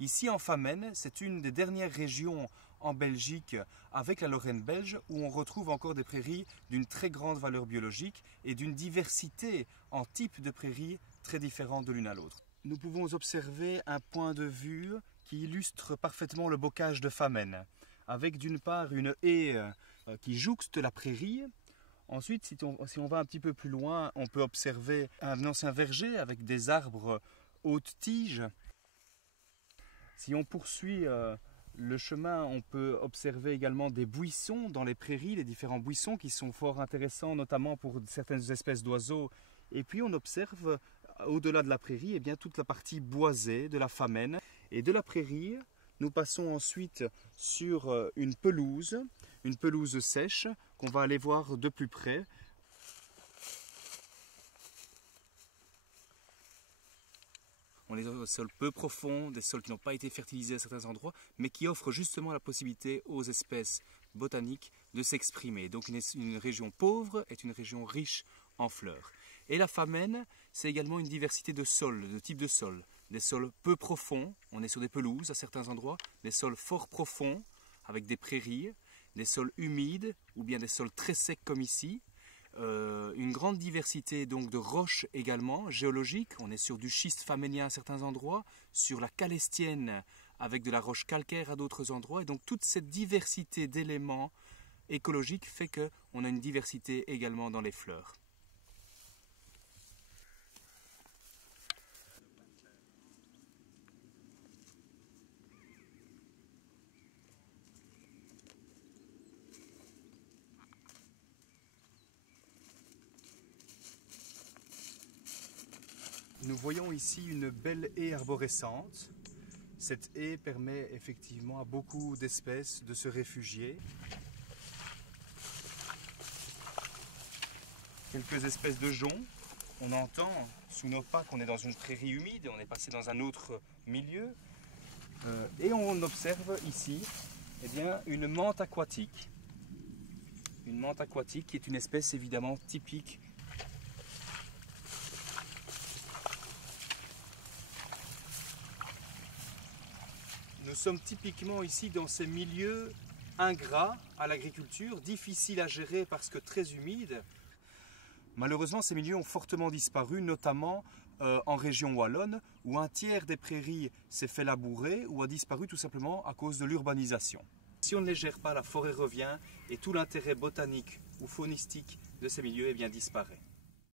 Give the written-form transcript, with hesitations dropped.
Ici en Famenne, c'est une des dernières régions en Belgique avec la Lorraine belge où on retrouve encore des prairies d'une très grande valeur biologique et d'une diversité en types de prairies très différentes de l'une à l'autre. Nous pouvons observer un point de vue qui illustre parfaitement le bocage de Famenne, avec d'une part une haie qui jouxte la prairie. Ensuite, si on va un petit peu plus loin, on peut observer un ancien verger avec des arbres hautes tiges. Si on poursuit le chemin, on peut observer également des buissons dans les prairies, les différents buissons qui sont fort intéressants, notamment pour certaines espèces d'oiseaux. Et puis on observe, au-delà de la prairie, eh bien, toute la partie boisée de la Famenne. Et de la prairie, nous passons ensuite sur une pelouse sèche qu'on va aller voir de plus près. On est dans des sols peu profonds, des sols qui n'ont pas été fertilisés à certains endroits, mais qui offrent justement la possibilité aux espèces botaniques de s'exprimer. Donc une région pauvre est une région riche en fleurs. Et la Famenne, c'est également une diversité de sols, de types de sols. Des sols peu profonds, on est sur des pelouses à certains endroits, des sols fort profonds, avec des prairies, des sols humides, ou bien des sols très secs comme ici. Une grande diversité donc de roches également, géologiques. On est sur du schiste faménien à certains endroits, sur la calestienne avec de la roche calcaire à d'autres endroits. Et donc toute cette diversité d'éléments écologiques fait qu'on a une diversité également dans les fleurs. Nous voyons ici une belle haie arborescente. Cette haie permet effectivement à beaucoup d'espèces de se réfugier. Quelques espèces de joncs. On entend sous nos pas qu'on est dans une prairie humide, on est passé dans un autre milieu. Et on observe ici eh bien, une mante aquatique. Une mante aquatique qui est une espèce évidemment typique. Nous sommes typiquement ici dans ces milieux ingrats à l'agriculture, difficiles à gérer parce que très humides. Malheureusement, ces milieux ont fortement disparu, notamment en région wallonne, où un tiers des prairies s'est fait labourer ou a disparu tout simplement à cause de l'urbanisation. Si on ne les gère pas, la forêt revient et tout l'intérêt botanique ou faunistique de ces milieux eh bien, disparaît.